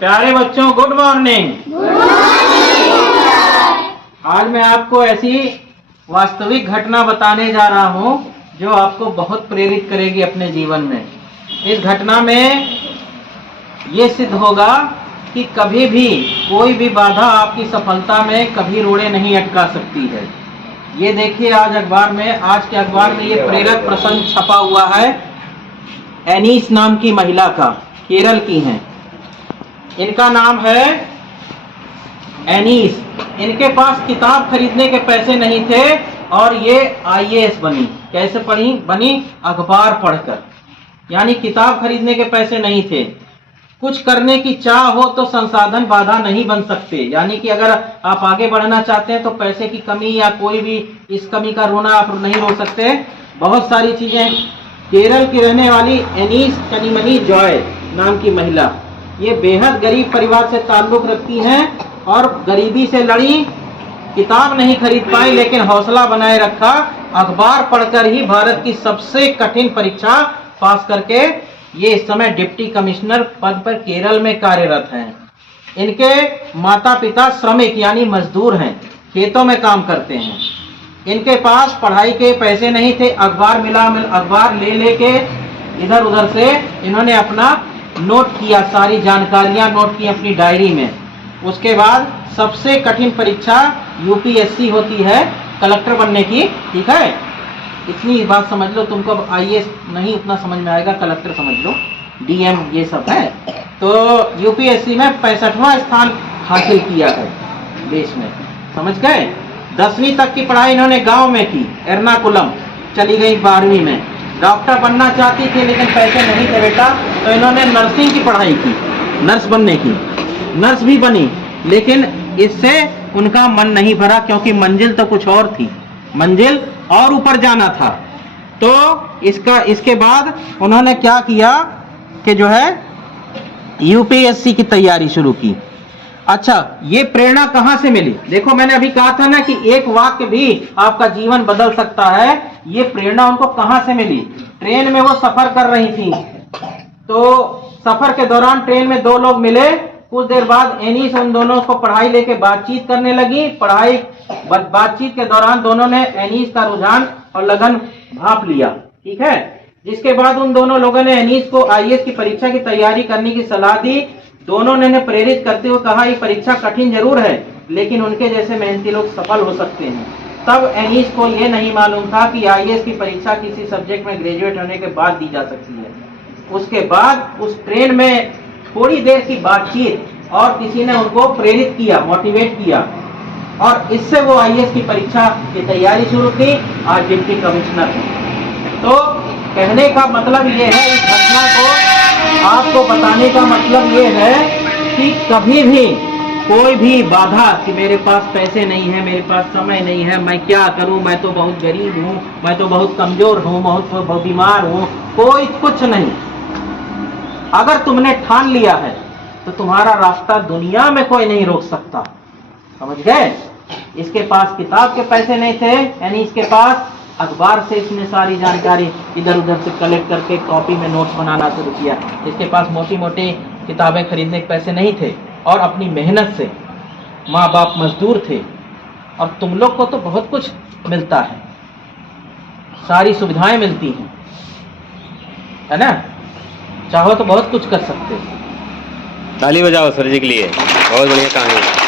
प्यारे बच्चों, good morning. आज मैं आपको ऐसी वास्तविक घटना बताने जा रहा हूं जो आपको बहुत प्रेरित करेगी अपने जीवन में। इस घटना में ये सिद्ध होगा कि कभी भी कोई भी बाधा आपकी सफलता में कभी रोड़े नहीं अटका सकती है। ये देखिए, आज के अखबार में ये प्रेरक प्रसंग छपा हुआ है। एनीस नाम की महिला का, केरल की हैं। इनका नाम है एनीस। इनके पास किताब खरीदने के पैसे नहीं थे और ये IAS बनी। कैसे बनी? अखबार पढ़कर। यानी किताब खरीदने के पैसे नहीं थे। कुछ करने की चाह हो तो संसाधन बाधा नहीं बन सकते। यानी कि अगर आप आगे बढ़ना चाहते हैं तो पैसे की कमी या कोई भी इस कमी का रोना आप नहीं रो सकते। बहुत सारी चीजें। केरल की रहने वाली एनीस कनीमनी जॉय नाम की महिला, ये बेहद गरीब परिवार से ताल्लुक रखती हैं और गरीबी से लड़ी, किताब नहीं खरीद पाई लेकिन हौसला बनाए रखा। अखबार पढ़कर ही भारत की सबसे कठिन परीक्षा पास करके ये इस समय डिप्टी कमिश्नर पद पर केरल में कार्यरत हैं। इनके माता पिता श्रमिक यानी मजदूर हैं, खेतों में काम करते हैं। इनके पास पढ़ाई के पैसे नहीं थे। अखबार ले लेके इधर उधर से इन्होंने अपना नोट किया, सारी जानकारियां नोट की अपनी डायरी में। उसके बाद सबसे कठिन परीक्षा UPSC होती है कलेक्टर बनने की। ठीक है, इतनी बात समझ लो। तुमको अब IAS नहीं उतना समझ में आएगा, कलेक्टर समझ लो, DM ये सब है। तो UPSC में 65वां स्थान हासिल किया है देश में। समझ गए? 10वीं तक की पढ़ाई इन्होंने गांव में की। एर्नाकुलम चली गई 12वीं में। डॉक्टर बनना चाहती थी लेकिन पैसे नहीं थे बेटा, तो इन्होंने नर्सिंग की पढ़ाई की, नर्स बनने की। नर्स भी बनी लेकिन इससे उनका मन नहीं भरा, क्योंकि मंजिल तो कुछ और थी, मंजिल और ऊपर जाना था। तो इसके बाद उन्होंने क्या किया कि जो है UPSC की तैयारी शुरू की। अच्छा, ये प्रेरणा कहां से मिली? देखो, मैंने अभी कहा था ना कि एक वाक्य भी आपका जीवन बदल सकता है। ये प्रेरणा उनको कहां से मिली? ट्रेन में वो सफर कर रही थी, तो सफर के दौरान ट्रेन में दो लोग मिले। कुछ देर बाद एनीस उन दोनों को पढ़ाई लेके बातचीत करने लगी। बातचीत के दौरान दोनों ने एनीस का रुझान और लगन भांप लिया। ठीक है, जिसके बाद उन दोनों लोगों ने एनीस को IAS की परीक्षा की तैयारी करने की सलाह दी। दोनों ने प्रेरित करते हुए कहा, ये परीक्षा कठिन जरूर है लेकिन उनके जैसे मेहनती लोग सफल हो सकते हैं। तब एनीस को यह नहीं मालूम था कि IAS की परीक्षा किसी सब्जेक्ट में ग्रेजुएट होने के बाद दी जा सकती है। उसके बाद उस ट्रेन में थोड़ी देर की बातचीत और किसी ने उनको प्रेरित किया, मोटिवेट किया, और इससे वो IAS की परीक्षा की तैयारी शुरू की। आज डिप्टी कमिश्नर है। तो कहने का मतलब ये है, इस घटना को आपको बताने का मतलब ये है कि कभी भी कोई भी बाधा कि मेरे पास पैसे नहीं है, मेरे पास समय नहीं है, मैं क्या करूं, मैं तो बहुत गरीब हूं, मैं तो बहुत कमजोर हूं, बहुत बीमार हूं, कोई कुछ नहीं। अगर तुमने ठान लिया है तो तुम्हारा रास्ता दुनिया में कोई नहीं रोक सकता। समझ गए? इसके पास किताब के पैसे नहीं थे, यानी इसके पास अखबार से इसने सारी जानकारी इधर उधर से कलेक्ट करके कॉपी में नोट्स बनाना शुरू किया। इसके पास मोटी मोटी किताबें खरीदने के पैसे नहीं थे और अपनी मेहनत से, माँ बाप मजदूर थे। और तुम लोग को तो बहुत कुछ मिलता है, सारी सुविधाएं मिलती हैं, है ना? चाहो तो बहुत कुछ कर सकते हो। ताली बजाओ सर जी के लिए, बहुत बढ़िया कहानी है।